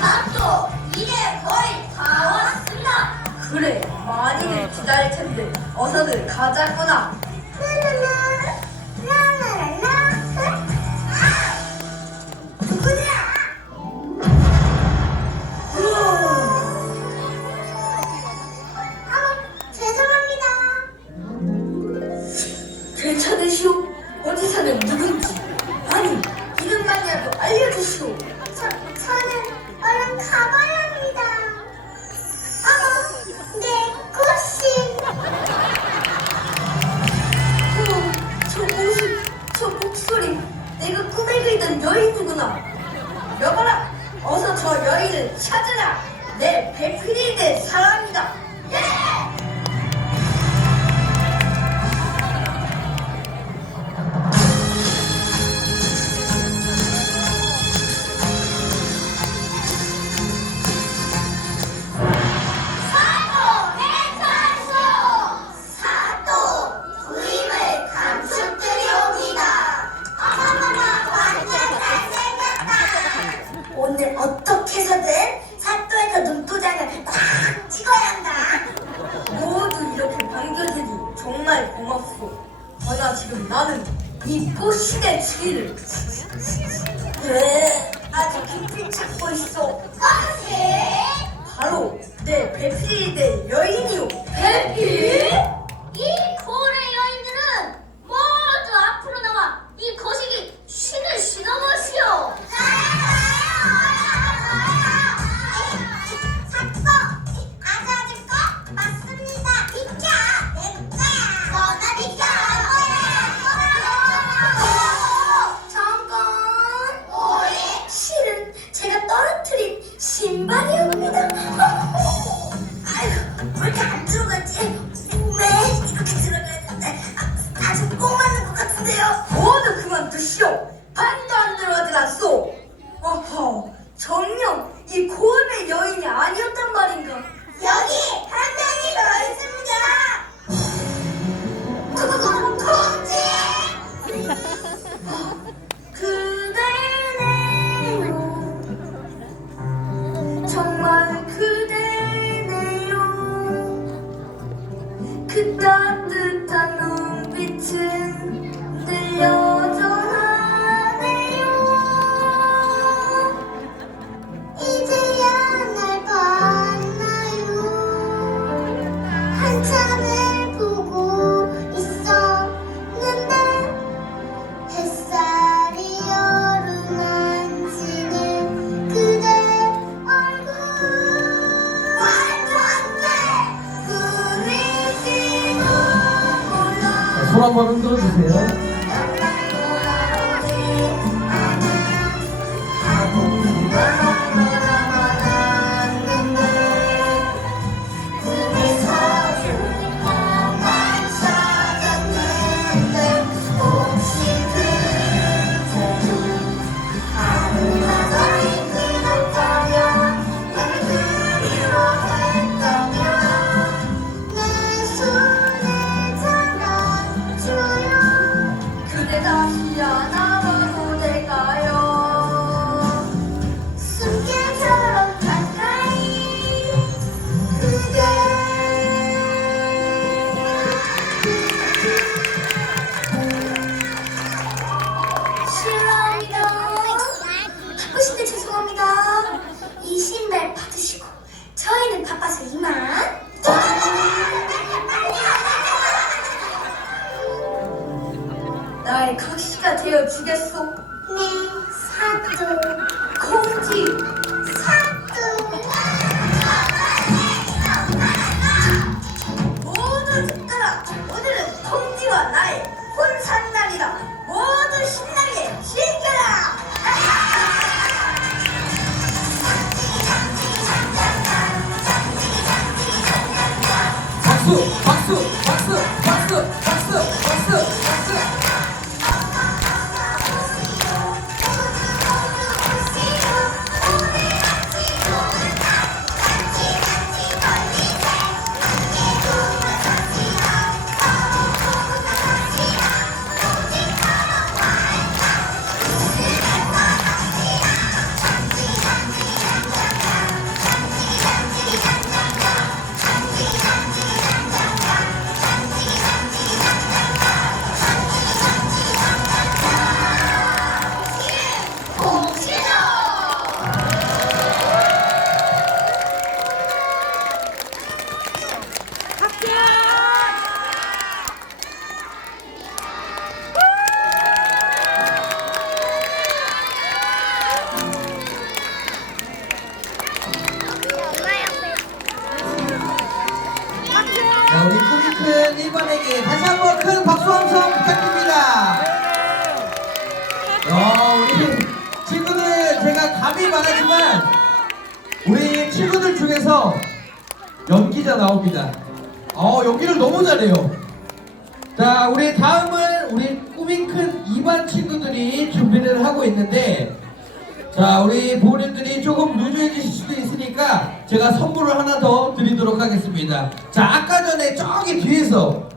밥도 이제 거의 다 왔습니다. 그래 많이들 기다릴 텐데 어서들 가자꾸나. 괜찮으시오? 여봐라 어서 저 여인을 찾으라. 내 배필이 된 사람이다 이 꽃신의 지위를 네. 아주 깊이 찾고 있어. 어제 바로 내 배필이 된 여인이오. 배필? 들어가지? 왜 이렇게 들어가야 되는데? 아, 아주 꼭 맞는 것 같은데요? 모두 그만 두시오 반도 안 들어들었소 어허 정녕 이 고음의 여인이 아 한번 흔들어 주세요. 이 신발 받으시고 저희는 바빠서 이만. 나의 각시가 되어 주겠소. 네 사또 공지 사또 모두 듣거라 오늘은 통지와 나의 혼산날이다 자, 우리 꿈이 큰 1번에게 다시 한번 큰 박수 한번 부탁드립니다. 야, 우리 친구들 제가 감이 많았지만 우리 친구들 중에서 연기자 나옵니다. 어, 연기를 너무 잘해요. 자, 우리 다음은 우리 꿈이 큰 2반 친구들이 준비를 하고 있는데 자 우리 부모님들이 조금 누주해지실 수도 있으니까 제가 선물을 하나 더 드리도록 하겠습니다. 자 아까 전에 저기 뒤에서